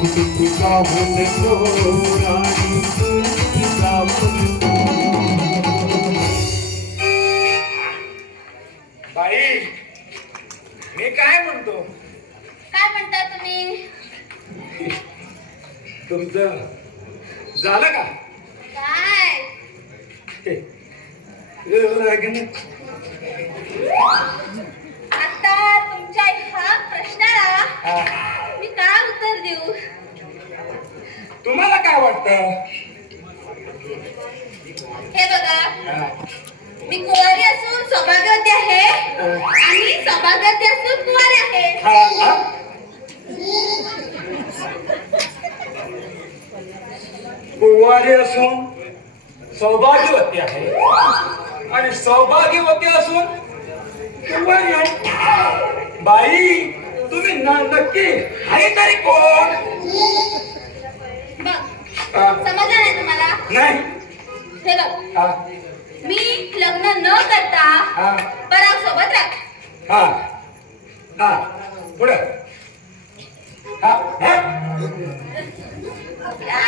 जाऊन तो राणी जाऊन तो. बाई मी काय म्हणतो काय म्हणता तुम्ही? तुमचं झालं का काय? लग्न आता तुमच्या ह्या प्रश्नाला हा. मी काय उत्तर देऊ? तुम्हाला काय वाटतं हे बघा, हा. मी कुवारी असून सौभाग्यवती आहे आणि सौभाग्यवती असून कुवारी आहे. हा, हा. कुवारी असून सौभाग्यवती आहे आणि सौभाग्यवती असून कुवारी आहे. बाई तुम्ही नक्की आहे तरी कोण बघ, हा. समजलं नाही तुम्हाला? नाही हे बघ, हा. मी लग्न न करता हा. पराग सोबत राहते. हा हा पुढे हा हा काय